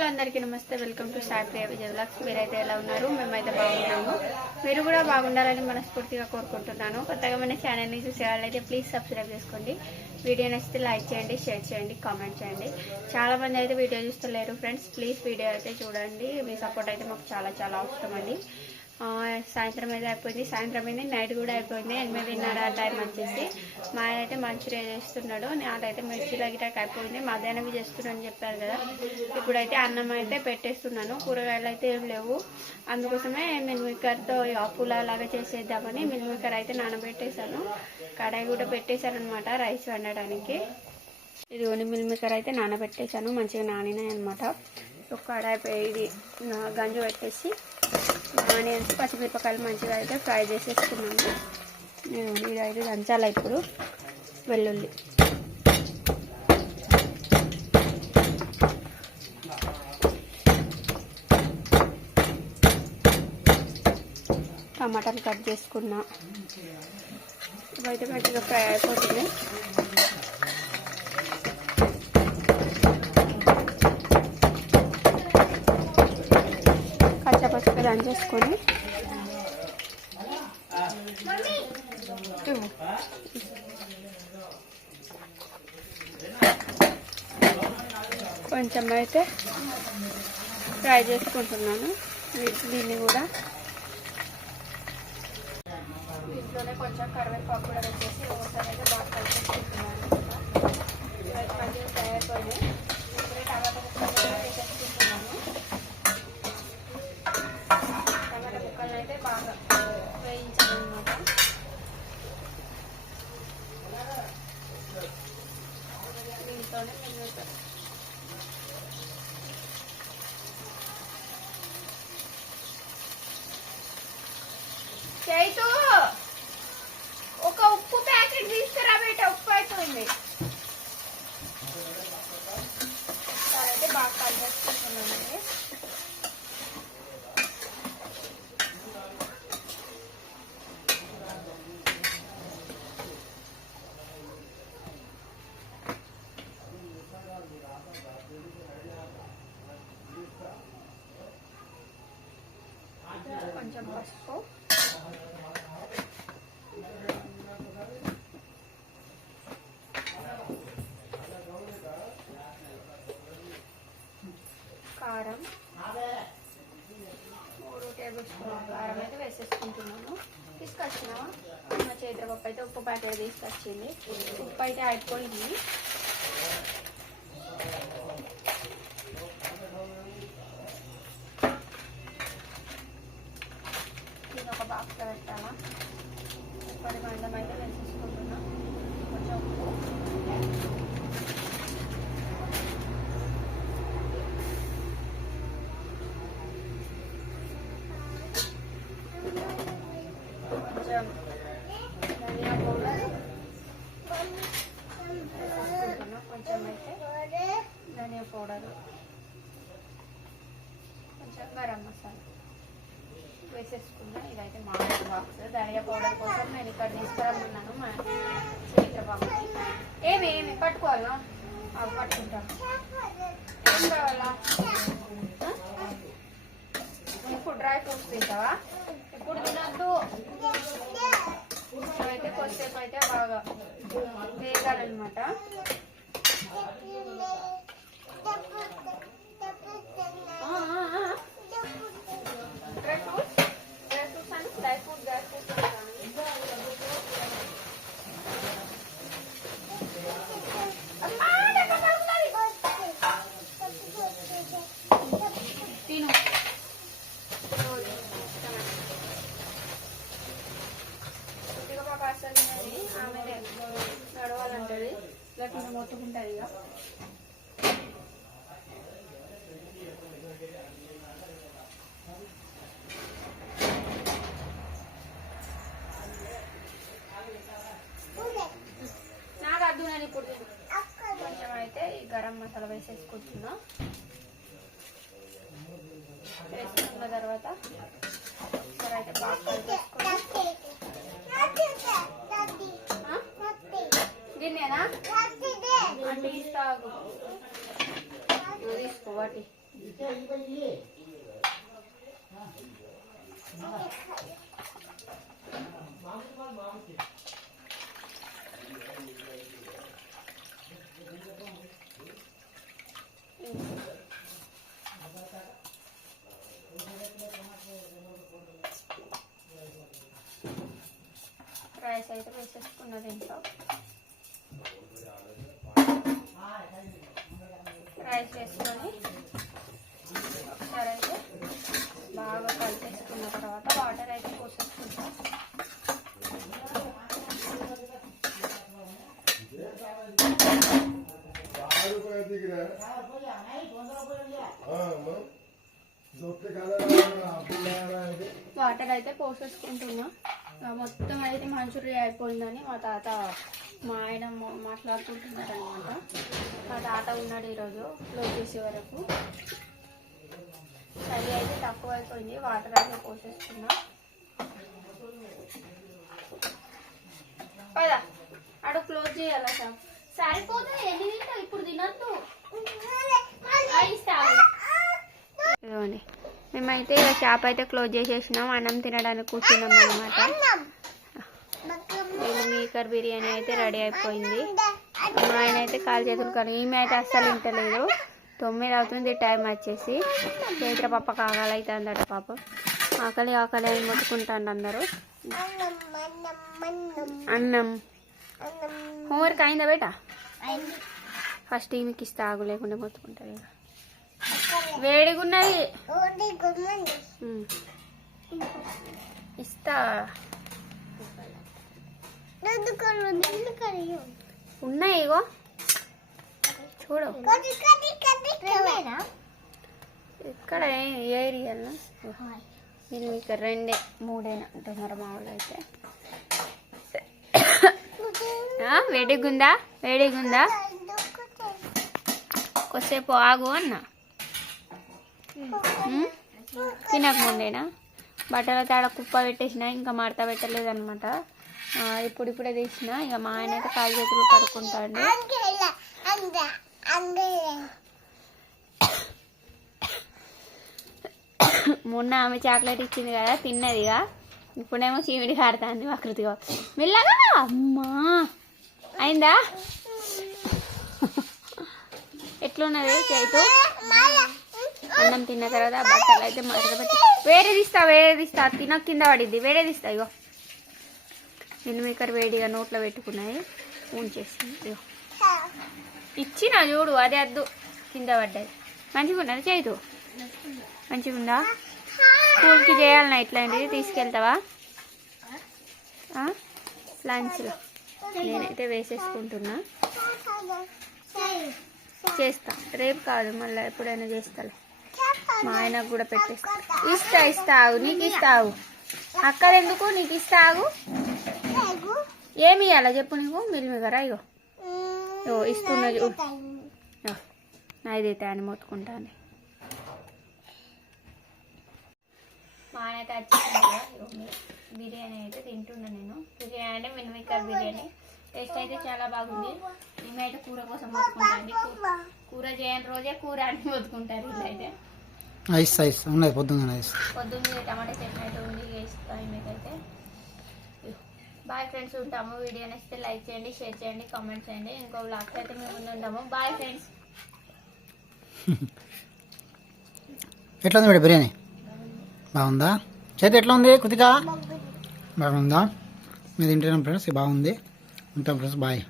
Hello అందరికీ నమస్తే. Welcome to Sai Priya Vijay vlogs. మీరైతే ఎలా ఉన్నారు? మేమైతే బాగున్నాము. మీరు కూడా బాగుండాలని మనస్ఫూర్తిగా కోరుకుంటున్నాను. కొత్తగా మన ఛానల్ని చూసే వాళ్ళైతే ప్లీజ్ సబ్స్క్రైబ్ చేసుకోండి. వీడియో నచ్చితే లైక్ చేయండి, షేర్ చేయండి, కామెంట్ చేయండి. చాలామంది అయితే వీడియో చూస్తలేరు ఫ్రెండ్స్. ప్లీజ్ వీడియో అయితే చూడండి. మీ సపోర్ట్ అయితే మాకు చాలా చాలా అవసరం అండి. సాయంత్రం అయితే అయిపోయింది. సాయంత్రం అయింది, నైట్ కూడా అయిపోయింది. 8:30 టైం వచ్చేసి మా ఆయన అయితే మంచిగా చేస్తున్నాడు. నాదైతే మిర్చిలో గిటాక్ అయిపోయింది. మధ్యాహ్నం చేస్తున్నాను చెప్పారు కదా. ఇప్పుడైతే అన్నం అయితే పెట్టేస్తున్నాను. కూరగాయలు అయితే ఏం లేవు, అందుకోసమే మిల్ మేకర్తో పులాలాగా చేసేద్దామని మిల్ మేకర్ అయితే నానబెట్టేశాను. కడాయి కూడా పెట్టేశాను అనమాట రైస్ వండడానికి. ఇది మిల్ మేకర్ అయితే నానబెట్టేశాను, మంచిగా నానినాయి అనమాట. ఒక కడాయి ఇది గంజు పెట్టేసి ఆనియన్స్ పచ్చిమిరపకాయలు మంచిగా అయితే ఫ్రై చేసేసుకున్నాను. నేను ఇది అయితే దంచాలి ఇప్పుడు. వెల్లుల్లి, టమాటాలు కట్ చేసుకున్నా. ఇవైతే మంచిగా ఫ్రై అయిపోతున్నాయి. పచ్చిగా రన్ చేసుకొని కొంచెం అయితే ఫ్రై చేసుకుంటున్నాను. దీన్ని కూడా దీంట్లోనే కొంచెం కరివేపాకు కూడా వచ్చేసి ఒకసారి అయితే బాగా కలిపేసుకుంటున్నాను. ఇవైతే మంచిగా ఫ్రై అయిపోయినాయి. ఇప్పుడే టమాటా ముక్కలు కూడా వేసేసుకుంటున్నాను. టమాటా ముక్కలను అయితే బాగా వేయించాలన్నమాట. దీంట్లోనే చైతు ఒక ఉప్పు ప్యాకెట్ తీసుకురా బేట, ఉప్పు అవుతుంది. అయితే బాగా కలిపేసుకుంటున్నానండి. కొంచెం పసుపు, కారం 3 టేబుల్ స్పూన్ కారం అయితే వేసేసుకుంటున్నాను. తీసుకొచ్చినావా మా చైత్రపప్పు అయితే ఉప్పు ప్యాకెట్ తీసుకొచ్చింది. ఉప్పు అయితే అయిపోయింది. దీని ఒక బాక్స్లో పెట్టాలా. ఉప్పటి మందం అయితే వేసేసుకుంటున్నా. కొంచెం ఉప్పు, కొంచెం ధనియా పౌడర్ వేసేసుకుంటున్నా. కొంచెం అయితే ధనియా పౌడర్, కొంచెం గరం మసాలా వేసేసుకున్నా. ఇదైతే మా బాక్స్. ధనియా పౌడర్ కోసం నేను ఇక్కడ తీసుకురమ్మన్నాను మా చైత్రబాబుకి. ఏమి పట్టుకోవాలా? అవి పట్టుకుంటా. ఏం కావాలా? ఇప్పుడు డ్రై ఫ్రూట్స్ తింటావా? ఇప్పుడు తినద్దు. అయితే కొద్దిసేపు అయితే బాగా వేగాలన్నమాట. డ్రై ఫ్రూట్స్ అని డ్రై ఫ్రూట్స్ తిను. కొద్దిగా పాప అసలు తినది, ఆమె నడవాలంటది, లేకపోతే మొత్తుకుంటుంది. ఇక నాకు అద్దు. నేను ఇప్పుడు కొంచెం అయితే ఈ గరం మసాలా వేసేసుకుంటున్నా. వేసుకున్న తర్వాత అయితే బాగా కలిపేసుకొని గిన్నెనా అంటే ఇస్తాగు. తీసుకోవాలి. రైస్ అయితే వేసేసుకున్నది ఇంట్లో. రైస్ వేసుకొని ఒకసారి అయితే బాగా కలిపేసుకున్న తర్వాత వాటర్ అయితే పోసేసుకుంటాం. వాటర్ అయితే పోసేసుకుంటున్నా. మొత్తం అయితే మంచూరియా అయిపోయిందని మా తాత మా ఆయన మాట్లాడుకుంటున్నారు అనమాట. మా తాత ఉన్నాడు ఈరోజు క్లోజ్ చేసే వరకు. చలి అయితే తక్కువ అయిపోయింది. వాటర్ అయితే పోసేసుకున్నా. కదా అడు క్లోజ్ చేయాలా సార్? సరిపోతే ఎన్ని తింటావు ఇప్పుడు? తినద్దు. ఇదిగోండి, మేమైతే షాప్ అయితే క్లోజ్ చేసేసినాం. అన్నం తినడానికి కూర్చున్నాం అనమాట. మీకర్ బిర్యానీ అయితే రెడీ అయిపోయింది. మా ఆయన అయితే కాలు చేతులు కానీ ఈమె అయితే అస్సలు తింటలేదు. 9 అవుతుంది టైం వచ్చేసి. చైత్ర పప్ప కాగాలి అయితే అందట పాపం. ఆకలి ఆకలి అని మొత్తుకుంటాండి అందరూ. అన్నం హోంవర్క్ అయిందా బేటా? ఫస్ట్ ఈమెకి ఇస్తా, ఆగు లేకుండా మొత్తుకుంటారు. వేడిగా ఉన్నది ఇస్తా. ఉన్నాయి ఇగో చూడు. ఇక్కడ ఏరియాలో నేను ఇక్కడ 2 3 అంటున్నారు మా వాళ్ళు అయితే. వేడిగుందా? వేడిగుందా? కొద్దిసేపు ఆగు అన్న. తినకముందేనా? బట్టల తేడా కుప్ప పెట్టేసిన, ఇంకా మడత పెట్టలేదన్నమాట. ఇప్పుడిప్పుడే తీసిన. ఇక మా ఆయన అయితే కాలు చేతులు కడుక్కుంటాడు. మొన్న ఆమె చాక్లెట్ ఇచ్చింది కదా, తిన్నదిగా. ఇప్పుడేమో చీమిడి కాడుతుంది ఆకృతిగా. మెల్లగా అమ్మా అయిందా? ఎట్లున్నది చైతు? అన్నం తిన్న తర్వాత బట్టలు అయితే మడతపెట్టి వేరే తీస్తా తినక కింద పడిద్ది. వేరే తీస్తా. ఇగో మిల్మేకర్ వేడిగా నోట్లో పెట్టుకున్నాయి. ఉంచేసింది. ఇగో ఇచ్చిన చూడు, అదే అద్దు కింద పడ్డది. మంచిగా ఉన్నది చైతు? మంచిగా ఉందా? స్కూల్కి చేయాలన్నా ఇట్లాంటిది తీసుకెళ్తావా లంచ్లో? నేనైతే వేసేసుకుంటున్నా. చేస్తా, రేపు కాదు మళ్ళీ ఎప్పుడైనా చేస్తాలే. మా ఆయనకు కూడా పెట్టేస్తా. ఇస్తావు నీకు ఇస్తావు. అక్కడ ఎందుకు నీకు ఇస్తావు? ఏమి ఇవ్వాలా చెప్పు నీకు? మిల్మిగరా ఇగో ఇస్తున్నా. నాదైతే అని మొత్తుకుంటాను. మా ఆయన అయితే వచ్చింది. బిర్యానీ అయితే తింటున్నా నేను. బిర్యానీ అంటే మిల్మికర్ బిర్యానీ. టేస్ట్ అయితే చాలా బాగుంది. మేమైతే కూర కోసం మొత్తుకుంటాండి. కూర చేయని రోజే కూర అని మొత్తుకుంటారు. వీళ్ళైతే పొద్దున్న టమాటా చట్నీ అయితే ఉంది. వేస్తాయి మీకైతే. బాయ్ ఫ్రెండ్స్, ఉంటాము. వీడియో నచ్చితే లైక్ చేయండి, షేర్ చేయండి, కామెంట్ చేయండి. ఇంకో వ్లాగ్స్ అయితే మేము ముందు ఉంటాము. Bye friends. ఎట్లా ఉంది మేడం బిర్యానీ? బాగుందా? చేతి ఎట్లా ఉంది? కొద్దిగా బాగుందా? మీరు తింటున్నాం ఫ్రెండ్స్. బాగుంది. ఉంటాం ఫ్రెండ్స్. బాయ్.